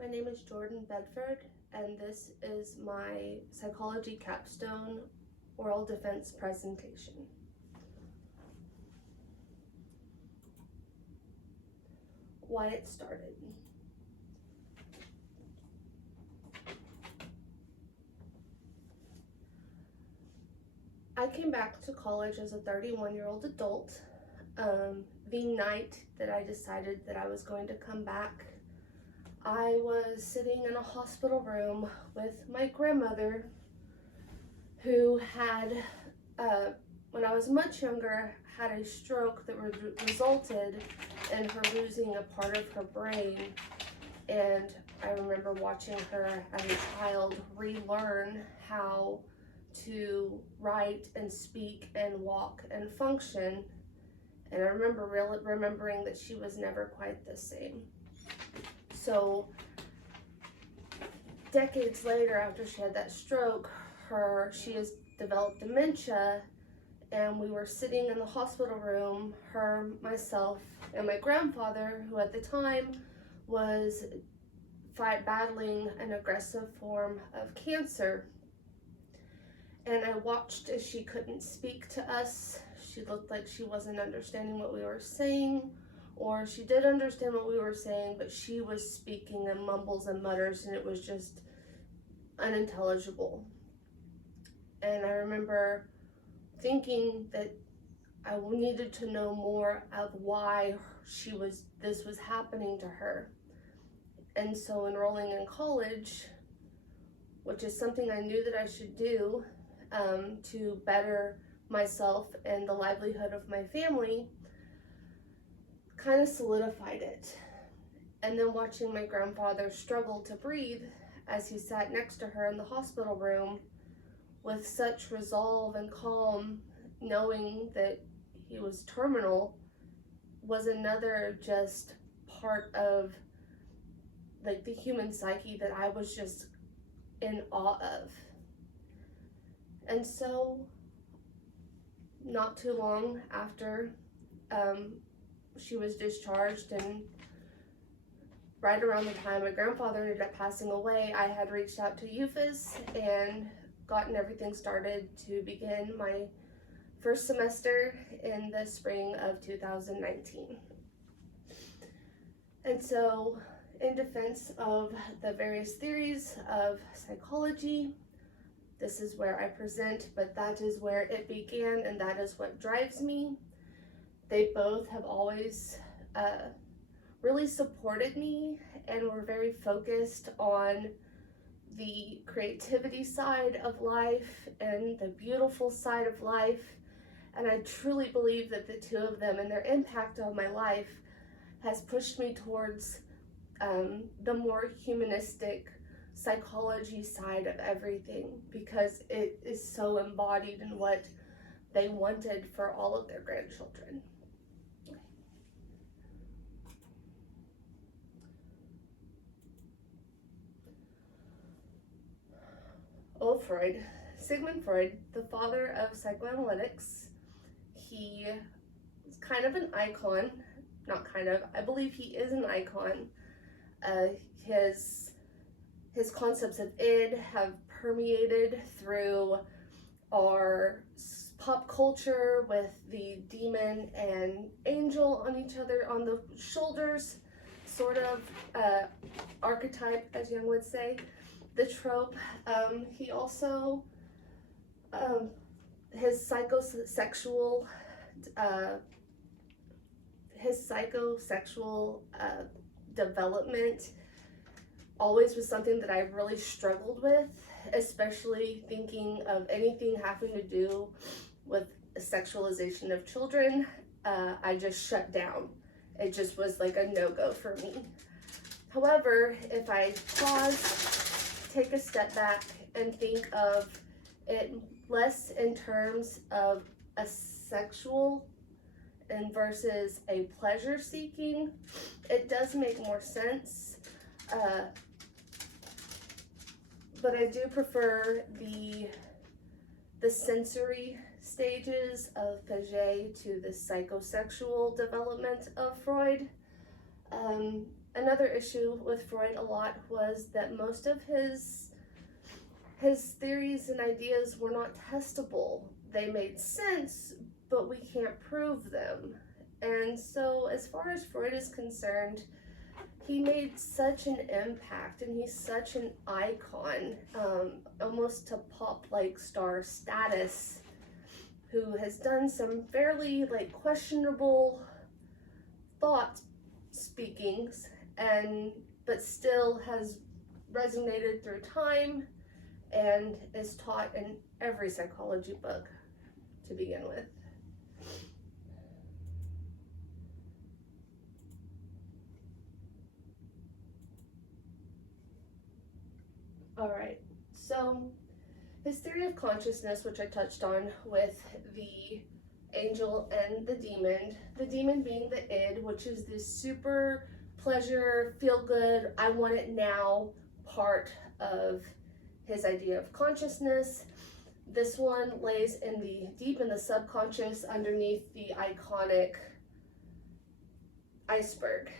My name is Jordan Bedford, and this is my Psychology Capstone Oral Defense presentation. Why it started. I came back to college as a 31-year-old adult. The night that I decided that I was going to come back, I was sitting in a hospital room with my grandmother, who had, when I was much younger, had a stroke that resulted in her losing a part of her brain. And I remember watching her as a child relearn how to write and speak and walk and function. And I remember remembering that she was never quite the same. So decades later, after she had that stroke, she has developed dementia, and we were sitting in the hospital room, her, myself, and my grandfather, who at the time was battling an aggressive form of cancer. And I watched as she couldn't speak to us. She looked like she wasn't understanding what we were saying, or she did understand what we were saying, but she was speaking in mumbles and mutters, and it was just unintelligible. And I remember thinking that I needed to know more of why this was happening to her. And so enrolling in college, which is something I knew that I should do to better myself and the livelihood of my family, kind of solidified it. And then watching my grandfather struggle to breathe as he sat next to her in the hospital room with such resolve and calm, knowing that he was terminal, was another just part of like the human psyche that I was just in awe of. And so not too long after she was discharged, and right around the time my grandfather ended up passing away, I had reached out to UFAS and gotten everything started to begin my first semester in the spring of 2019. And so, in defense of the various theories of psychology, this is where I present, but that is where it began, and that is what drives me. They both have always really supported me and were very focused on the creativity side of life and the beautiful side of life. And I truly believe that the two of them and their impact on my life has pushed me towards the more humanistic psychology side of everything, because it is so embodied in what they wanted for all of their grandchildren. Old Freud, Sigmund Freud, the father of psychoanalytics. He is kind of an icon, not kind of, I believe he is an icon. His concepts of id have permeated through our pop culture, with the demon and angel on each other on the shoulders, sort of archetype, as Jung would say, the trope. He also, his psychosexual development always was something that I really struggled with, especially thinking of anything having to do with the sexualization of children. I just shut down. It just was like a no-go for me. However, if I pause, take a step back, and think of it less in terms of a sexual and versus a pleasure seeking, it does make more sense. But I do prefer the sensory stages of Piaget to the psychosexual development of Freud. another issue with Freud a lot was that most of his theories and ideas were not testable. They made sense, but we can't prove them. And so, as far as Freud is concerned, he made such an impact and he's such an icon, almost to pop like star status, who has done some fairly like questionable thought speakings, and but still has resonated through time and is taught in every psychology book to begin with. All right, so his theory of consciousness, which I touched on with the angel and the demon being the id, which is this super pleasure, feel good, I want it now part of his idea of consciousness. This one lays in the deep in the subconscious underneath the iconic iceberg.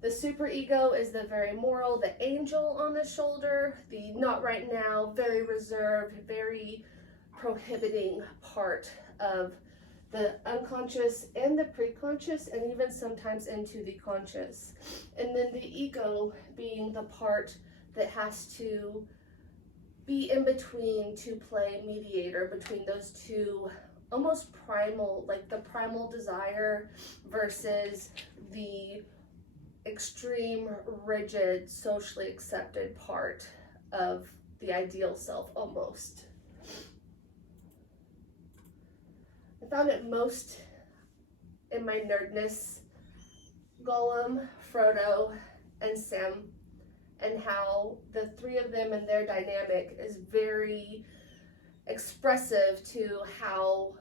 The superego is the very moral, the angel on the shoulder, the not right now, very reserved, very prohibiting part of the unconscious and the preconscious, and even sometimes into the conscious. And then the ego being the part that has to be in between to play mediator between those two almost primal, like the primal desire versus the extreme, rigid, socially accepted part of the ideal self almost. I found it most in my nerdness, Gollum, Frodo, and Sam, and how the three of them and their dynamic is very expressive to how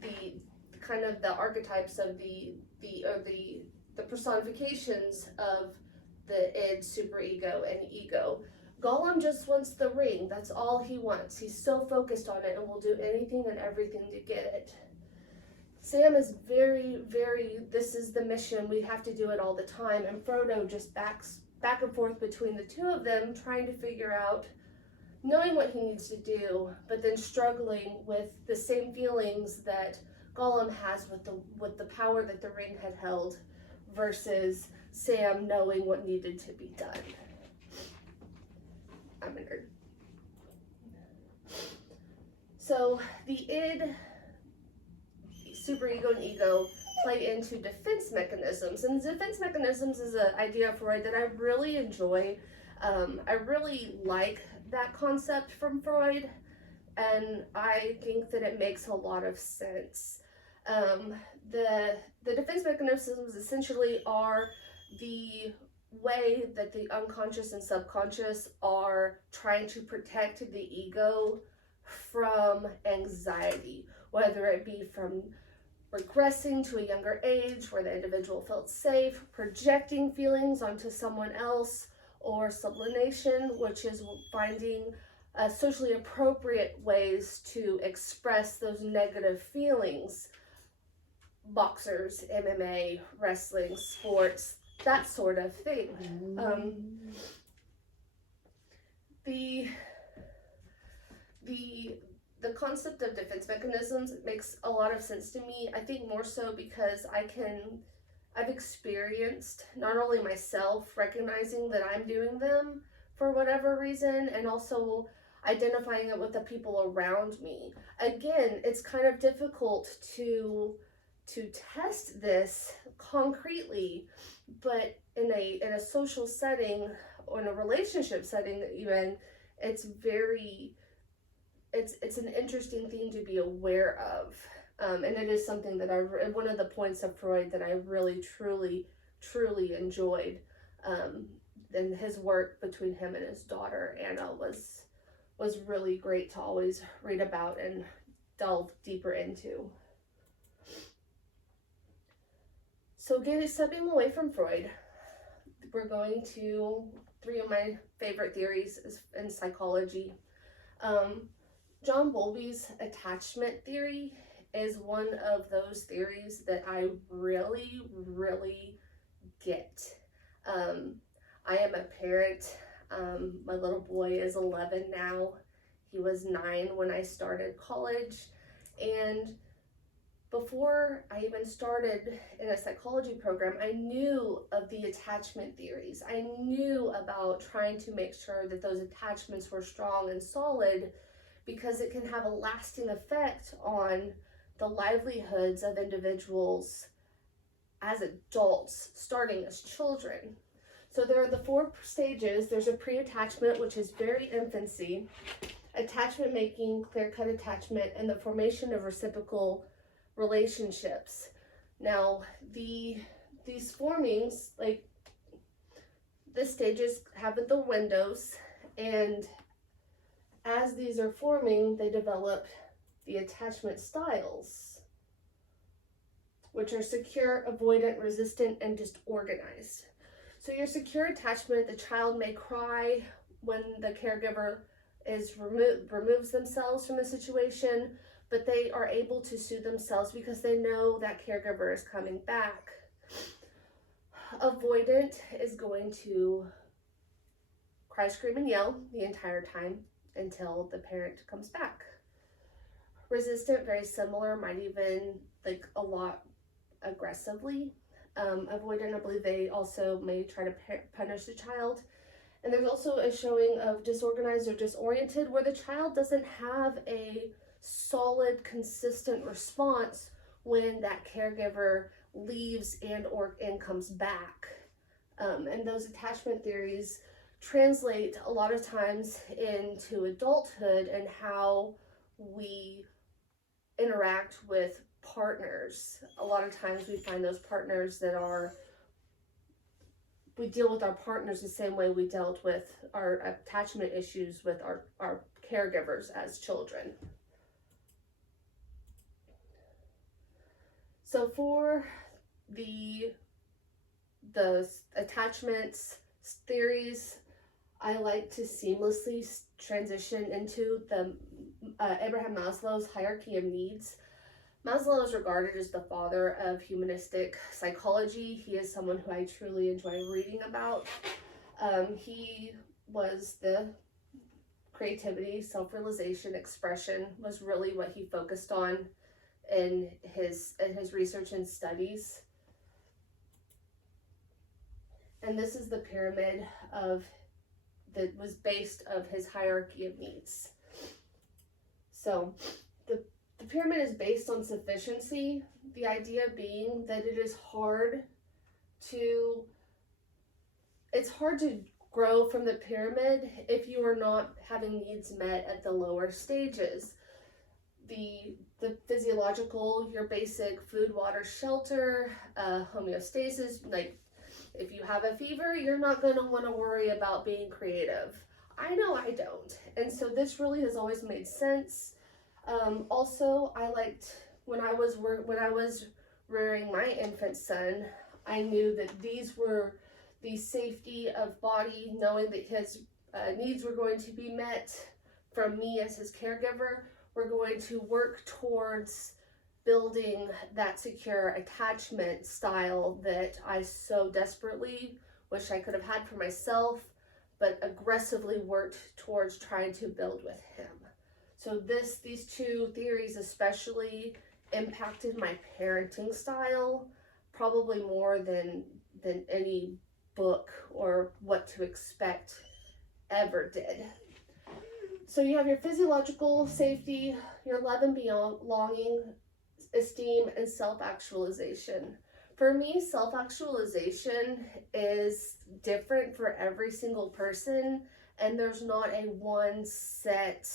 the kind of the archetypes of the personifications of the id, superego, and ego. Gollum just wants the ring. That's all he wants. He's so focused on it and will do anything and everything to get it. Sam is very, very, this is the mission. We have to do it all the time. And Frodo just backs back and forth between the two of them, trying to figure out, knowing what he needs to do, but then struggling with the same feelings that Gollum has with the power that the ring had held, versus Sam knowing what needed to be done. I'm a nerd. So the id, superego, and ego play into defense mechanisms. And defense mechanisms is an idea of Freud that I really enjoy. I really like that concept from Freud, and I think that it makes a lot of sense. The defense mechanisms essentially are the way that the unconscious and subconscious are trying to protect the ego from anxiety, whether it be from regressing to a younger age where the individual felt safe, projecting feelings onto someone else, or sublimation, which is finding socially appropriate ways to express those negative feelings. Boxers, MMA, wrestling, sports, that sort of thing. The concept of defense mechanisms makes a lot of sense to me. I think more so because I've experienced not only myself recognizing that I'm doing them for whatever reason, and also identifying it with the people around me. Again, it's kind of difficult to test this concretely, but in a social setting or in a relationship setting even, it's an interesting thing to be aware of. And it is something that one of the points of Freud that I really, truly enjoyed. And his work between him and his daughter, Anna, was really great to always read about and delve deeper into. So stepping away from Freud, we're going to three of my favorite theories in psychology. John Bowlby's attachment theory is one of those theories that I really get. I am a parent. My little boy is 11 now. He was 9 when I started college. And before I even started in a psychology program, I knew of the attachment theories. I knew about trying to make sure that those attachments were strong and solid, because it can have a lasting effect on the livelihoods of individuals as adults, starting as children. So there are the 4 stages. There's a pre-attachment, which is very infancy, attachment making, clear-cut attachment, and the formation of reciprocal relationships. Now, these formings, like the stages have the windows, and as these are forming, they develop the attachment styles, which are secure, avoidant, resistant, and disorganized. So your secure attachment, the child may cry when the caregiver removes themselves from the situation, but they are able to soothe themselves because they know that caregiver is coming back. Avoidant is going to cry, scream, and yell the entire time until the parent comes back. Resistant, very similar, might even like a lot aggressively. Avoidant, I believe they also may try to punish the child. And there's also a showing of disorganized or disoriented, where the child doesn't have a solid, consistent response when that caregiver leaves and comes back. And those attachment theories translate a lot of times into adulthood and how we interact with partners. A lot of times we find those partners we deal with our partners the same way we dealt with our attachment issues with our caregivers as children. So for the attachments theories, I like to seamlessly transition into the Abraham Maslow's hierarchy of needs. Maslow is regarded as the father of humanistic psychology. He is someone who I truly enjoy reading about. He was the creativity, self-realization, expression was really what he focused on in his research and studies. And this is the pyramid that was based of his hierarchy of needs. So the pyramid is based on sufficiency, the idea being that it's hard to grow from the pyramid if you are not having needs met at the lower stages. The physiological, your basic food, water, shelter, homeostasis, like if you have a fever, you're not going to want to worry about being creative. I know I don't. And so this really has always made sense. Also, I liked when I was rearing my infant son, I knew that these were the safety of body, knowing that his needs were going to be met from me as his caregiver. We're going to work towards building that secure attachment style that I so desperately wish I could have had for myself, but aggressively worked towards trying to build with him. So these 2 theories especially impacted my parenting style, probably more than any book or What to Expect ever did. So you have your physiological safety, your love and belonging, esteem, and self-actualization. For me, self-actualization is different for every single person, and there's not a one set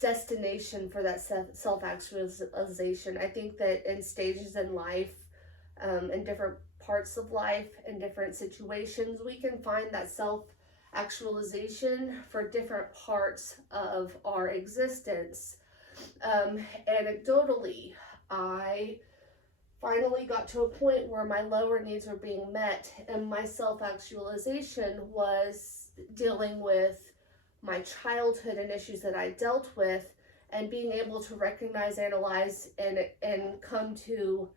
destination for that self-actualization. I think that in stages in life, in different parts of life, in different situations, we can find that self-actualization for different parts of our existence. Anecdotally, I finally got to a point where my lower needs were being met, and my self-actualization was dealing with my childhood and issues that I dealt with, and being able to recognize, analyze, and come to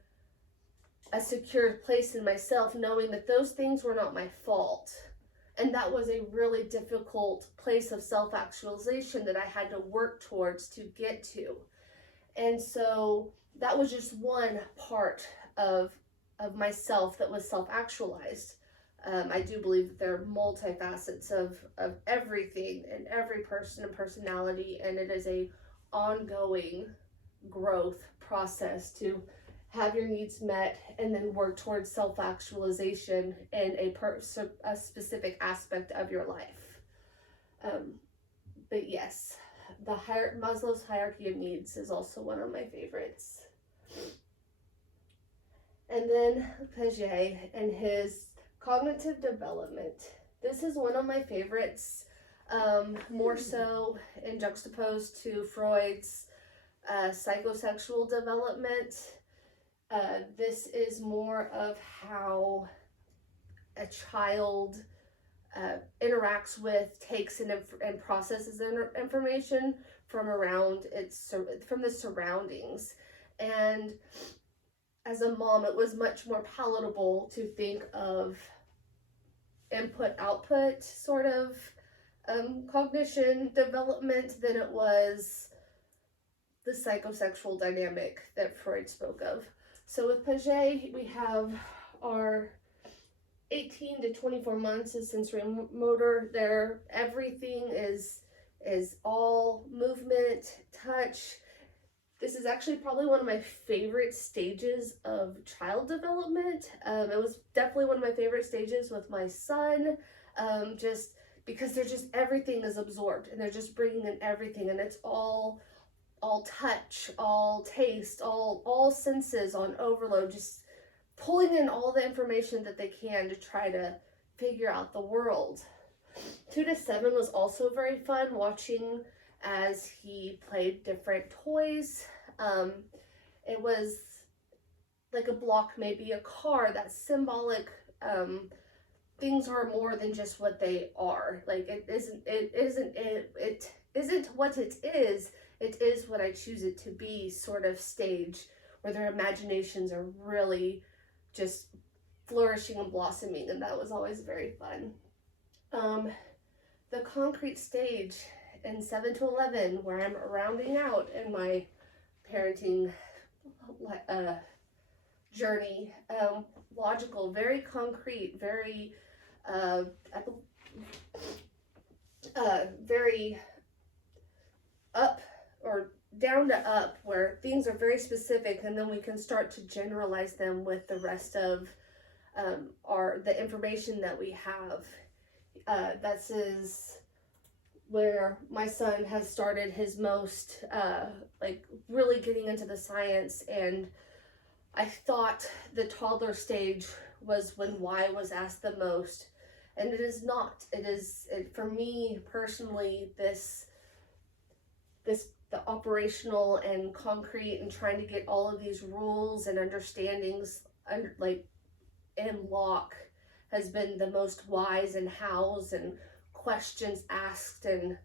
a secure place in myself, knowing that those things were not my fault. And that was a really difficult place of self-actualization that I had to work towards to get to. And so that was just one part of myself that was self-actualized. I do believe that there are multifacets of everything and every person and personality, and it is a ongoing growth process to have your needs met and then work towards self-actualization in a specific aspect of your life. But yes, Maslow's hierarchy of needs is also one of my favorites. And then Piaget and his cognitive development. This is one of my favorites, more so in juxtaposed to Freud's psychosexual development. This is more of how a child interacts with, takes and processes information from the surroundings. And as a mom, it was much more palatable to think of input-output sort of cognition development than it was the psychosexual dynamic that Freud spoke of. So with Piaget, we have our 18 to 24 months is sensory motor. There, everything is all movement, touch. This is actually probably one of my favorite stages of child development. It was definitely one of my favorite stages with my son, just because everything is absorbed and they're just bringing in everything, and it's all touch, all taste, all senses on overload, just pulling in all the information that they can to try to figure out the world. 2 to 7 was also very fun, watching as he played different toys. It was like a block, maybe a car, that symbolic, things are more than just what they are. Like it isn't what it is what I choose it to be sort of stage, where their imaginations are really just flourishing and blossoming, and that was always very fun. The concrete stage in 7 to 11, where I'm rounding out in my parenting journey, logical, very concrete, very very up or down to up, where things are very specific, and then we can start to generalize them with the rest of the information that we have. This is where my son has started his most really getting into the science, and I thought the toddler stage was when why was asked the most, and it is not. For me personally, the operational and concrete and trying to get all of these rules and understandings in lock has been the most whys and hows and questions asked, and I'm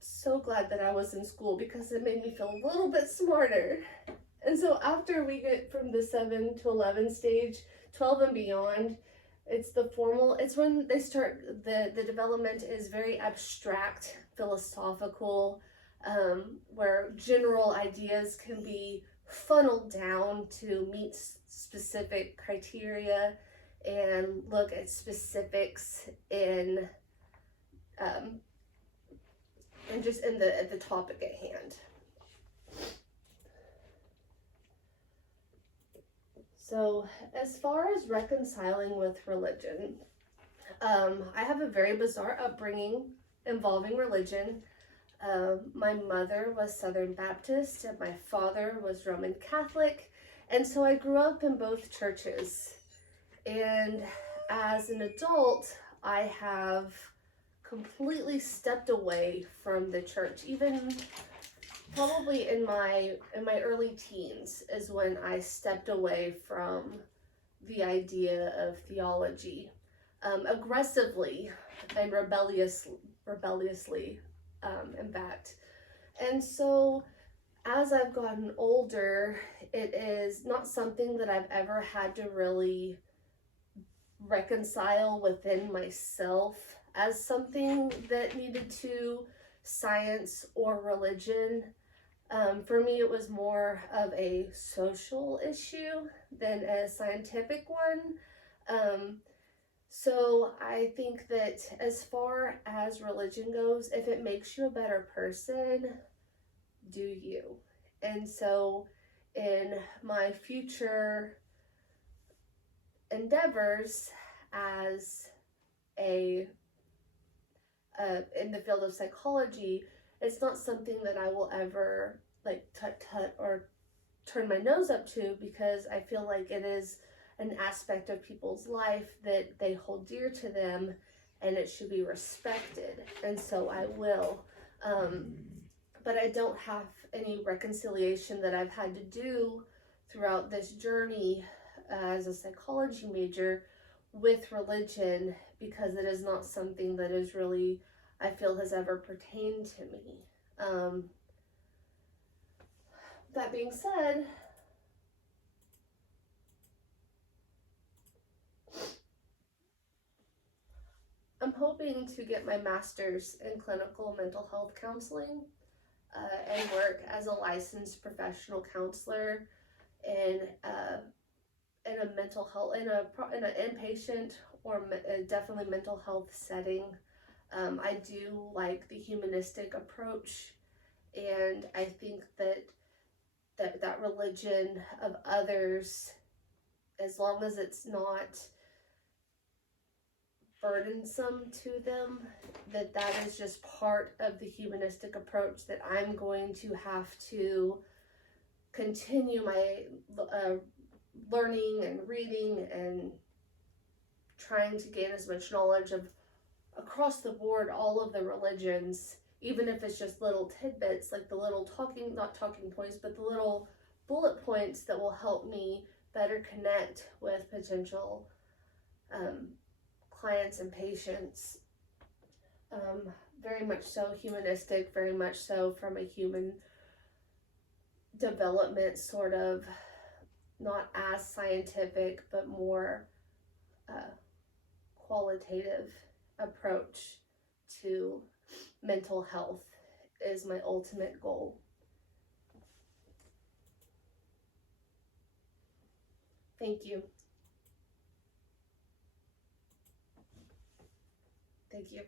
so glad that I was in school because it made me feel a little bit smarter. And so after we get from the 7 to 11 stage, 12 and beyond, it's when they start, the development is very abstract, philosophical, where general ideas can be funneled down to meet specific criteria and look at specifics in and just in the topic at hand. So as far as reconciling with religion, I have a very bizarre upbringing involving religion. My mother was Southern Baptist and my father was Roman Catholic, and so I grew up in both churches. And as an adult, I have completely stepped away from the church. Even probably in my early teens is when I stepped away from the idea of theology, aggressively and rebelliously, in fact. And so as I've gotten older, it is not something that I've ever had to really reconcile within myself as something that needed to science or religion. For me, it was more of a social issue than a scientific one. So I think that as far as religion goes, if it makes you a better person, do you. And so in my future endeavors as a in the field of psychology, it's not something that I will ever like tut or turn my nose up to, because I feel like it is an aspect of people's life that they hold dear to them, and it should be respected. And so I will. But I don't have any reconciliation that I've had to do throughout this journey as a psychology major with religion, because it is not something that is really, I feel, has ever pertained to me. That being said, I'm hoping to get my master's in clinical mental health counseling and work as a licensed professional counselor in a mental health, in an inpatient or definitely mental health setting. I do like the humanistic approach, and I think that religion of others, as long as it's not burdensome to them, that is just part of the humanistic approach that I'm going to have to continue my learning and reading and trying to gain as much knowledge of across the board all of the religions, even if it's just little tidbits, like the little not talking points, but the little bullet points that will help me better connect with potential clients and patients. Very much so humanistic, very much so from a human development sort of, not as scientific, but more qualitative approach to mental health is my ultimate goal. Thank you. Thank you.